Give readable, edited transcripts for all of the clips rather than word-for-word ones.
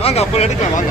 வாங்க அப்புறம் எடுக்கலாம் வாங்க.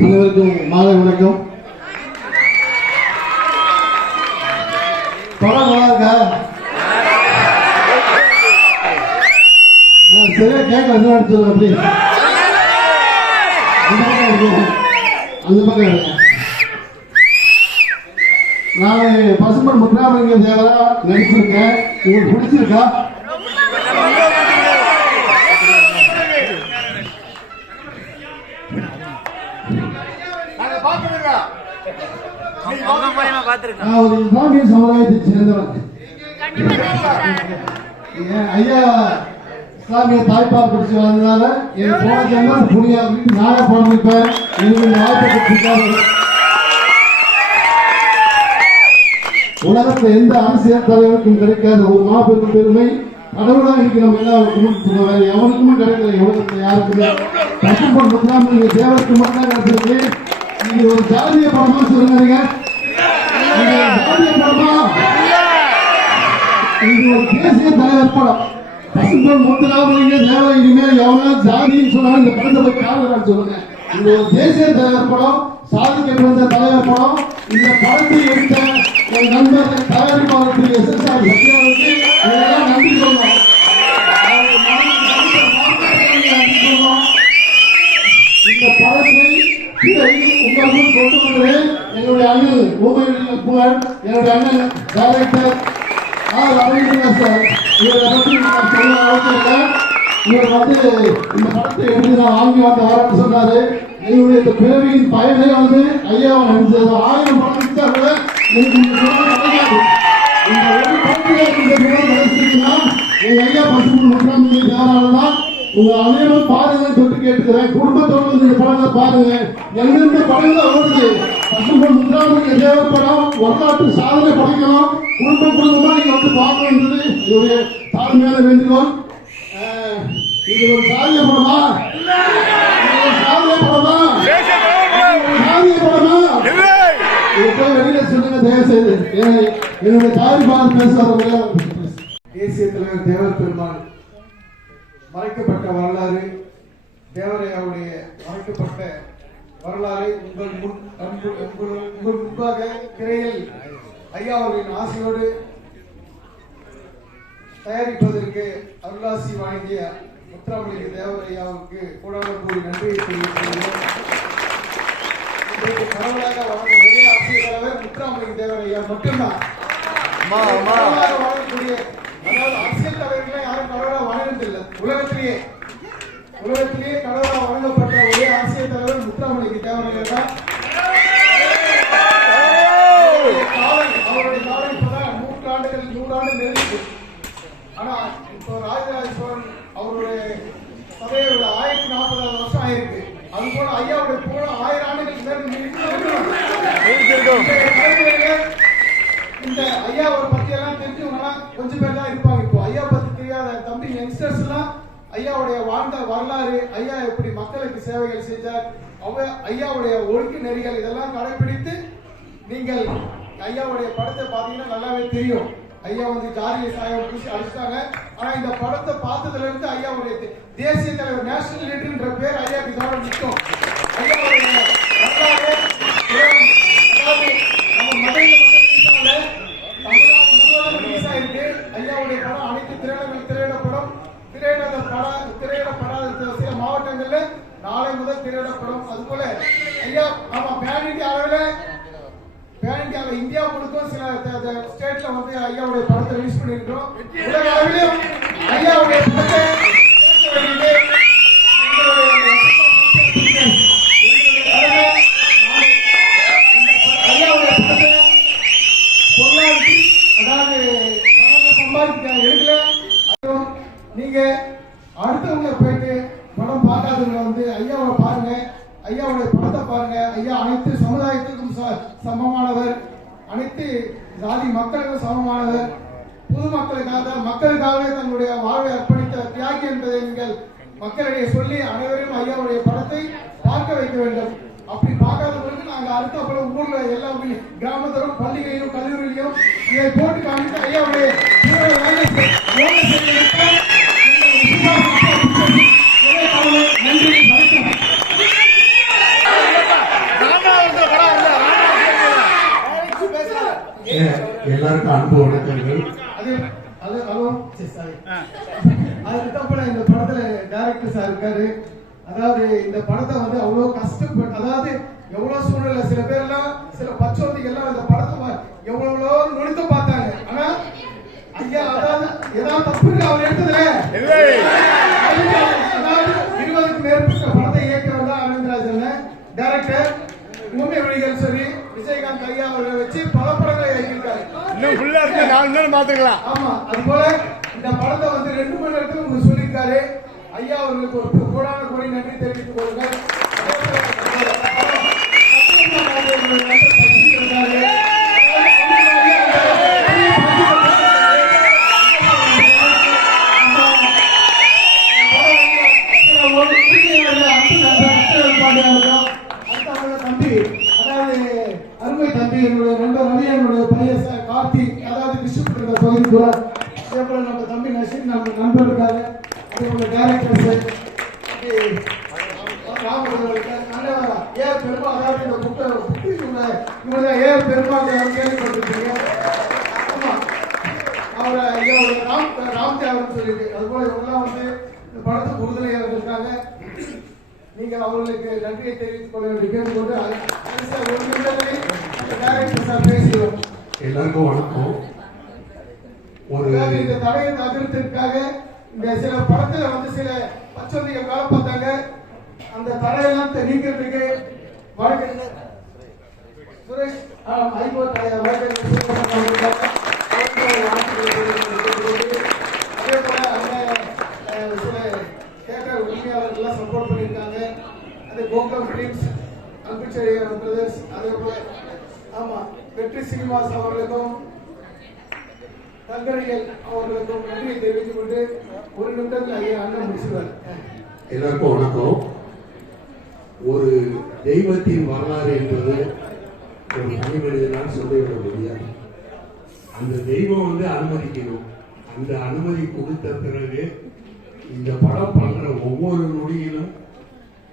அனைவருக்கும் மாலை வணக்கம். படம் நல்லா இருக்கா? சரியா கேட்க வந்து அப்படி அந்த பக்கம் இருக்கு. நான் பசும்பன் முத்துராமலிங்க தேவரா நடிச்சிருக்கேன். உங்களுக்கு பிடிச்சிருக்கா? ஒரு இஸ்லாமிய சமுதாயத்தை சேர்ந்தவன் ஐயா. இஸ்லாமிய தாய்ப்பால் குடிச்சு வந்ததால என் போன ஜென்மம் புனியா நானே போனிருப்பேன். எனக்கு வாய்ப்பை கொடுத்திருக்காரு. உலகத்தில் எந்த அரசியல் தலைவருக்கும் கிடைக்காத ஒரு மாபெரும் பெருமை கடவுளா இன்னைக்கு நம்ம எல்லாருக்கும் வேற எவனுக்குமே கிடைக்கல. உலகத்தில் யாருக்குமே பசும்பொன் முத்துராமலிங்க தேவருக்கு மட்டும் கிடைச்சிருக்கு. இது ஒரு ஜாதிய படமா சொல்லுங்க. ஜாதிய படமா? இது ஒரு தேசிய தலைவர் படம். பசும்பொன் முத்துராமலிங்க தேவ இனிமேல் எவனா ஜாதின்னு சொன்னாலும் இந்த படத்தை போய் காரணம் சொல்லுங்க. இது ஒரு தேசிய தலைவர் படம், சாதிக்க வந்த தலைவர் படம். இந்த படத்தை எடுத்த என் நண்பர் தயாரிப்பாளர் SSR சத்யாவுக்கு இதெல்லாம் நன்றி சொல்லணும். இந்த படத்தை உங்களுக்கு கொண்டு வந்தது என்னுடைய அண்ணன் பூமியில் புகழ், என்னுடைய அண்ணன் டைரக்டர் ரவீந்திரநாத் சார். இவரை பற்றி நான் சொல்ல அவசியம் இல்லை. இவர் இந்த படத்தை எடுத்து நான் வாங்கி வந்த வரன்னு சொன்னாரு. என்னுடைய இந்த பிறவியின் பயனே ஐயாவை நடிச்சது. 1000 படம் நடிச்சா கூட எனக்கு இந்த குணம் கிடைக்காது. இந்த ஒரு படத்துல இந்த குணம் கிடைச்சிருக்குன்னா எங்க ஐயா பசும்பொன் முத்துராமலிங்க தேவராலதான். உங்க அனைவரும் பாருங்க தொட்டு கேட்டுக்கிறேன். குடும்பத்தோடு இந்த படங்களை பாருங்க. எந்தெந்த படங்கள் ஓடுது பசும்பொன் முத்துராமலிங்க தேவர் படம் வரலாற்று சாதனை படைக்கணும். குடும்பமா நீங்க பார்க்கணுன்றது என்னுடைய தாழ்மையான வேண்டுகோள். இது ஒரு சாதிய படமா? சாதிய படமா? சாதிய படமா? இதை போய் வெளியில சொல்லுங்க தயவு செய்து. என்னுடைய தாய்ப்பால் பேசுவாங்க. தேசிய தலைவர் தேவர் பெருமாள் மறைக்கப்பட்ட வரலாறு, தேவரையாவுடைய மறைக்கப்பட்ட வரலாறு உங்கள் முன்பாக திரையில் ஐயா அவர்களின் ஆசையோடு தயாரிப்பதற்கு அருளாசி வழங்கிய முத்துராமலிங்க தேவர் ஐயாவுக்கு கூடாத கூறி நன்றியை தெரிவித்துள்ளோம். இன்றைக்கு கடவுளாக வழங்கும் ஒரே அரசியல் தலைவர் முத்துராமலிங்க தேவர் ஐயா மட்டும்தான். வாழக்கூடிய அதாவது அரசியல் தலைவர்களே யாரும் கடவுளா வாழ்ந்ததில்லை. உலகத்திலேயே கடவுளா வழங்கப்பட்ட ஒரே அரசியல் தலைவர் முத்துராமலிங்க தேவர் ஐயா தான். அவருடைய காலம் இப்பதான் 100 நெருங்கிட்டு. ஆனா இப்போ ராஜராஜ சோழன் அவருடைய சபையோட 1040 வருஷம் ஆயிருக்கு. அது போல ஐயாவுடைய புகழ் 1000 ஆண்டுகளுக்கு இந்த ஐயாவை பத்தி எல்லாம் தெரிஞ்சவங்க கொஞ்சம் பேர் தான் இருப்பாங்க. இப்போ ஐயா பத்தி தெரியாத தம்பி யங்ஸ்டர்ஸ் எல்லாம் ஐயாவுடைய வாழ்ந்த வரலாறு, ஐயா எப்படி மக்களுக்கு சேவைகள் செஞ்சார், ஐயாவுடைய ஒழுக்க நெறிகள் இதெல்லாம் கடைபிடித்து நீங்கள் ஐயாவுடைய படத்தை பார்த்தீங்கன்னா நல்லாவே தெரியும். ஐயா வந்து ஜாதிய சாயம் பூசி அடிச்சிட்டாங்க. ஆனா இந்த படத்தை பார்த்ததுல இருந்து ஐயாவுடைய தேசிய தலைவர் நேஷனல் லீடர்ன்ற பேர் ஐயாவுக்கு இதோட நிற்கும். ஐயாவுடைய வரலாறு நம்ம மதுரையில மட்டும் ரிலீஸ் ஆகல, தமிழ்நாடு முழுவதும் ரிலீஸ் ஆயிருக்கு. ஐயாவுடைய படம் அனைத்து திரையிடப்படாத சில மாவட்டங்கள்ல நாளை முதல் திரையிடப்படும். அது போல ஐயா ஆமா பேன் இந்தியா அளவில் இந்தியா முழுக்கும் சில ஸ்டேட்ல வந்து ஐயாவுடைய படத்தை ரிலீஸ் பண்ணிருக்கிறோம். உலக அளவிலும் ஐயாவுடைய படத்தை எடுக்கல. நீங்க அடுத்தவங்க போயிட்டு படம் பார்க்காதவங்க வந்து ஐயாவை பாருங்க, ஐயாவுடைய படத்தை பாருங்க. ஐயா அனைத்து சமுதாயத்துக்கும் சமமானவர், அனைத்து ஜாதி மக்களுக்கும் சமமானவர், மக்களுக்காக தன்னுடைய வாழ்வை அர்ப்பணித்த தியாகி என்பதை நீங்கள் மக்களிடையே சொல்லி அனைவரும் ஐயாவுடைய படத்தை பார்க்க வைக்க வேண்டும். அப்படி பார்க்காதவங்களுக்கு நாங்கள் அடுத்த படம் ஊர்ல எல்லா கிராமத்திலும் பள்ளிகளிலும் கல்லூரியிலும் இதை போட்டு காமித்து ஐயாவுடைய நன்றி வணக்கம். எல்லாருக்கும் அன்பு வணக்கங்கள். அதுக்கப்புறம் இந்த படத்துல டைரக்டர் சார் இருக்காரு. அதாவது இந்த படத்தை வந்து அவ்வளவு கஷ்டப்பட்டு, அதாவது எவ்வளவு சூழ்நிலை, சில பேர் எல்லாம் சில பச்சோந்திகள் எல்லாம் இந்த படத்தை எவ்வளவு நுழைத்து பார்த்தாங்க. ஆனா ஐயா அதாவது ஏதாவது தப்பு அவர் எடுத்ததுல அதாவது 20க்கும் மேற்பட்ட படத்தை இயக்கிறவர் தான் அரவிந்தராஜன் டைரக்டர். பூமி வழிகள் சரி விஜயகாந்த் ஐயா அவர்களை வச்சு பல படங்களை இயக்கியிருக்காரு. ஆமா, அது போல இந்த படத்தை வந்து 2 மணி நேரத்துல உங்களுக்கு சொல்லியிருக்காரு. ஐயா அவர்களுக்கு ஒரு கோடான கோடி நன்றி தெரிவித்துக் கொள்ளுங்கள். தம்பி அதாவது அருமை தம்பி என்னுடைய நண்பர் ரவி, என்னுடைய பையன் கார்த்திக், அதாவது டிஸ்ட்ரிபியூட்டர் பகுதி கூட அதே போல நம்ம தம்பி நசீர், நம்ம நண்பர் இருக்காரு. அதே போல டைரக்டர்ஸ் ஏஆர் பெருமா, அதாவது இந்த புக்கு இவங்க ஏஆர் பெருமா கேள்விப்பட்டிருக்கீங்க. ஆமா, அவரை ஐயாவோட ராம்தேவர்னு சொல்லியிருக்கு. அது போல இவங்கெல்லாம் வந்து இந்த படத்துக்கு உறுதுணையாக இருக்காங்க. நீங்கள் அவர்களுக்கு நன்றியை தெரிவித்துக் கொள்ள வேண்டிய கேட்டுக்கொண்டு பேசுகிறோம். எல்லாருக்கும் வணக்கம். இந்த தடையை தவிர்த்திற்காக இந்த சில படத்துல வந்து சில பச்சொந்திகள் வேலை பார்த்தாங்க. அந்த தடையெல்லாம் நீக்கிறதுக்கு வழக்கு சுரேஷ் ஹைகோர்ட் வழக்கு அதே போல அந்த சில தியேட்டர் உரிமையாளர்கள்லாம் சப்போர்ட் பண்ணியிருக்காங்க. அது கோகுலம் பிலிம்ஸ், அன்புச்செழி பிரதர்ஸ், அதே போல ஆமா வெற்றி சீனிவாஸ் அவர்களுக்கும் தங்கடிகள் அவர்களுக்கும் நன்றியை தெரிவித்துக் கொண்டு ஒரு நிமிடத்தில் ஐயா அண்ணன் முடிச்சுவார். எல்லாருக்கும் வணக்கம். ஒரு தெய்வத்தின் வரலாறு என்பது ஒரு தனி மனிதனால் சொல்லிவிட முடியாது. அந்த தெய்வம் வந்து அனுமதிக்கணும். அந்த அனுமதி கொடுத்த பிறகு இந்த படம் பண்ற ஒவ்வொரு நொடியிலும்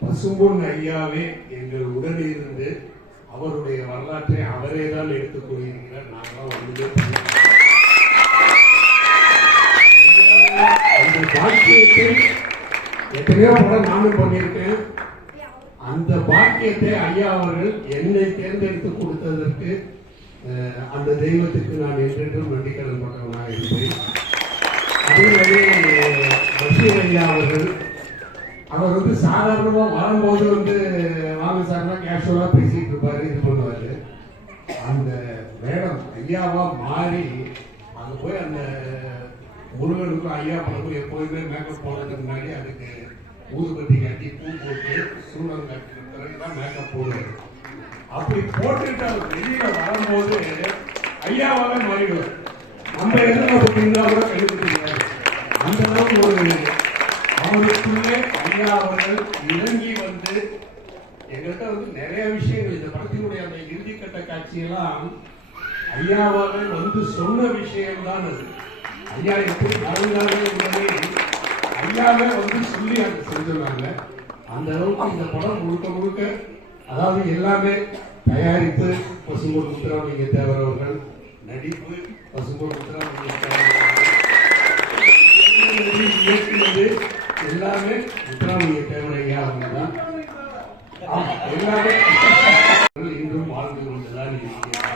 பசும்பொன் ஐயாவே எங்கள் உடன் இருந்து அவருடைய வரலாற்றை அவரே தான் எடுத்துக் கூறியிருக்கிறார். நாங்களாம் ஒன்றுமே அந்த பாக்கியத்தை எத்தனையோ படம் நானும் பண்ணியிருக்கேன். அந்த பாக்கியத்தை ஐயா அவர்கள் என்னை தேர்ந்தெடுத்து கொடுத்ததற்கு அந்த தெய்வத்துக்கு நான் என்றென்றும் நன்றிக்கடன் பட்டவனாக இருப்பேன். அதே பஷீர் ஐயா அவர்கள் அவர் வந்து சாதாரணமாக வரும்போது வாங்க சார்னா கேஷுவலாக பேசிட்டு இருப்பாரு, இது பண்ணுவாரு. அந்த மேடம் ஐயாவா மாறி அங்கே போய் அந்த முருகனுக்கும் ஐயா படமும் எப்போதுமே மேக்கப் போடுறதுக்கு முன்னாடி அதுக்கு ஊதுபத்தி கட்டி பூ போட்டு சூடம் கட்டின பிறகுதான் மேக்கப் போடுவார். அப்படி போட்டுட்டு அவர் வெளியில வரும்போது ஐயாவாக மாறிடுவார். நம்ம எதிர்ப்பு பார்த்தீங்கன்னா கூட கண்டுபிடிக்கிறாரு. அந்த அளவுக்கு ஒரு அவருக்குள்ளே ஐயா அவர்கள் இறங்கி வந்து எங்கள்கிட்ட வந்து நிறைய விஷயங்கள் இந்த படத்தினுடைய அந்த இறுதிக்கட்ட காட்சியெல்லாம் ஐயாவாக வந்து சொன்ன விஷயம்தான் அது. ஐயா எப்படி வாழ்ந்தார்கள் என்பதை ஐயாவே வந்து சொல்லி அதை செஞ்சுருவாங்க. அந்த அளவுக்கு இந்த படம் முழுக்க முழுக்க அதாவது எல்லாமே தயாரிப்பு பசும்பொன் முத்துராமலிங்க தேவர் அவர்கள், நடிப்பு பசும்பொன் முத்துராமலிங்க தேவர் இயக்குனது எல்லாமே முத்துராமலிங்க தேவர் ஐயா அவங்க தான். எல்லாமே இன்றும் வாழ்ந்து கொண்டுதான் இருக்கிறார்.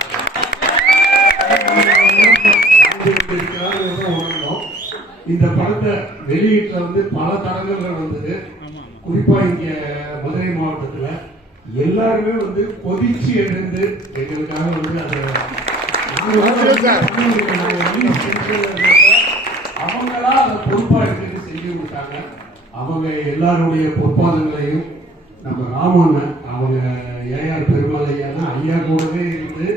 இந்த படத்தை வெளியீட்டுல வந்து பல தரங்கள்கள் வந்தது. குறிப்பா இங்க மதுரை மாவட்டத்துல எல்லாருமே வந்து கொதிச்சு எழுந்து எங்களுக்காக வந்து அதை அவங்களா அதை பொறுப்பா எடுத்து செஞ்சு கொடுத்தாங்க. அவங்க எல்லாருடைய பொறுப்பாளர்களையும் நம்ம ராமண்ணன் அவங்க ஏஆர் பெருமாள் ஐயா தான் ஐயா கூடவே இருந்து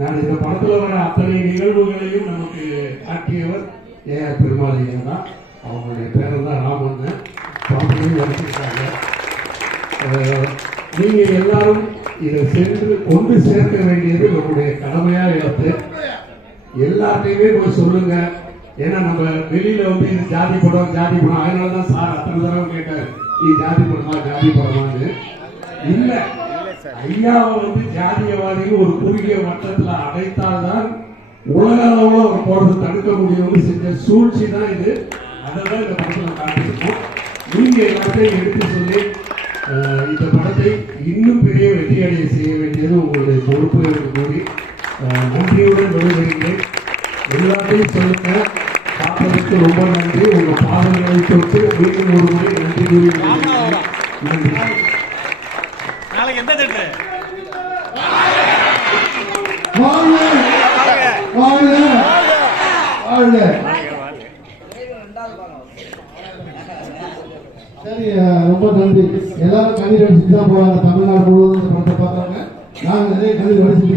நான் இந்த படத்துல வர அத்தனை நிகழ்வுகளையும் நமக்கு காட்டியவர் ஏஆர் பெருமாள் ஐயா தான். அவங்களுடைய பேர் தான் ராமண்ணன் வச்சிருக்காங்க. நீங்க எல்லாரும் இதை சென்று கொண்டு சேர்க்க வேண்டியது நம்முடைய கடமையா எடுத்து எல்லாத்தையுமே போய் சொல்லுங்க. ஏன்னா நம்ம வெளியில வந்து இது ஜாதி படம் அதனாலதான் சார் அத்தனை தடவை கேட்டார், நீ ஜாதி படமா இல்ல. ஐயாவை வந்து ஜாதியவாதிகள் ஒரு குறுகிய வட்டத்துல அடைத்தால்தான் உலக அளவுல ஒரு போறது தடுக்க முடியும்னு செஞ்ச சூழ்ச்சி தான் இது. அதான் இந்த படத்துல காட்டியிருக்கோம். நீங்க எல்லாத்தையும் எடுத்து சொல்லி இந்த படத்தை இன்னும் பெரிய வெற்றியடைய செய்ய வேண்டியது உங்களுடைய பொறுப்பு என்று கூறி நன்றியுடன் விடுகிறேன். எல்லாத்தையும் சொல்லுங்க. பார்ப்பதற்கு ரொம்ப நன்றி. உங்க பாதங்களை தொட்டு மீண்டும் ஒரு முறை நன்றி கூறி நன்றி. நாளைக்கு எந்த திட்டு சரி, ரொம்ப நன்றி. எல்லாரும் கண்ணீர் அடிச்சுட்டு தான் போவாங்க. தமிழ்நாடு முழுவதும் படத்தை பார்த்தாங்க. நாங்கள் நிறைய கண்ணீர் அடிச்சுட்டு